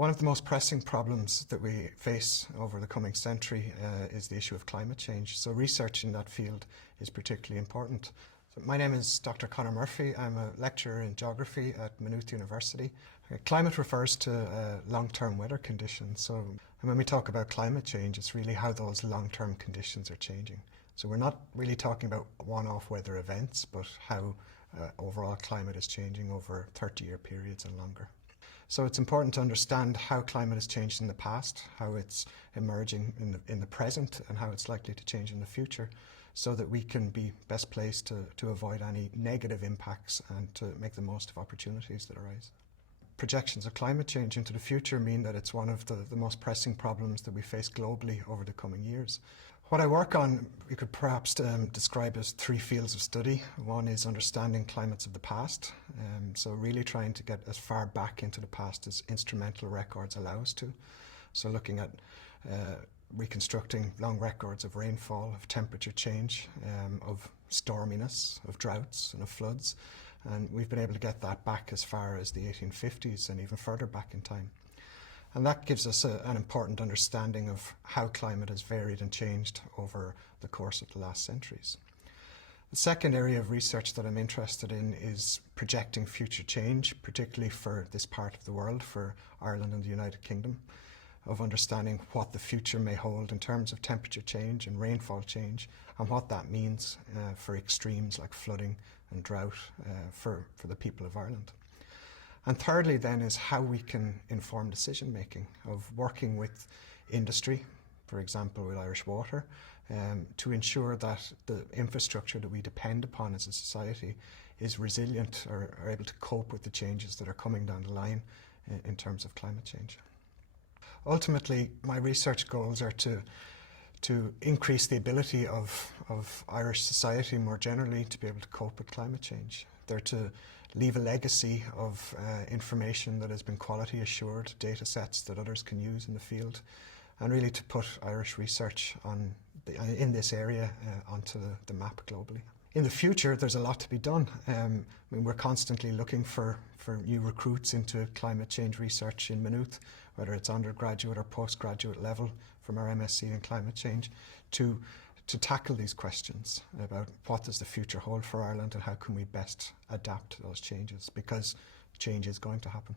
One of the most pressing problems that we face over the coming century is the issue of climate change. So research in that field is particularly important. So my name is Dr. Conor Murphy. I'm a lecturer in geography at Maynooth University. Climate refers to long-term weather conditions. So when we talk about climate change, it's really how those long-term conditions are changing. So we're not really talking about one-off weather events, but how overall climate is changing over 30-year periods and longer. So it's important to understand how climate has changed in the past, how it's emerging in the present, and how it's likely to change in the future, so that we can be best placed to avoid any negative impacts and to make the most of opportunities that arise. Projections of climate change into the future mean that it's one of the most pressing problems that we face globally over the coming years. What I work on, you could perhaps describe as three fields of study. One is understanding climates of the past, so really trying to get as far back into the past as instrumental records allow us to. So looking at reconstructing long records of rainfall, of temperature change, of storminess, of droughts and of floods. And we've been able to get that back as far as the 1850s and even further back in time. And that gives us an important understanding of how climate has varied and changed over the course of the last centuries. The second area of research that I'm interested in is projecting future change, particularly for this part of the world, for Ireland and the United Kingdom, of understanding what the future may hold in terms of temperature change and rainfall change, and what that means for extremes like flooding and drought for the people of Ireland. And thirdly then is how we can inform decision making, of working with industry, for example with Irish Water, to ensure that the infrastructure that we depend upon as a society is resilient or are able to cope with the changes that are coming down the line in terms of climate change. Ultimately, my research goals are to increase the ability of Irish society more generally to be able to cope with climate change. They're to leave a legacy of information that has been quality assured, data sets that others can use in the field, and really to put Irish research in this area onto the map globally. In the future, there's a lot to be done. We're constantly looking for new recruits into climate change research in Maynooth, whether it's undergraduate or postgraduate level from our MSc in climate change, to tackle these questions about what does the future hold for Ireland and how can we best adapt to those changes, because change is going to happen.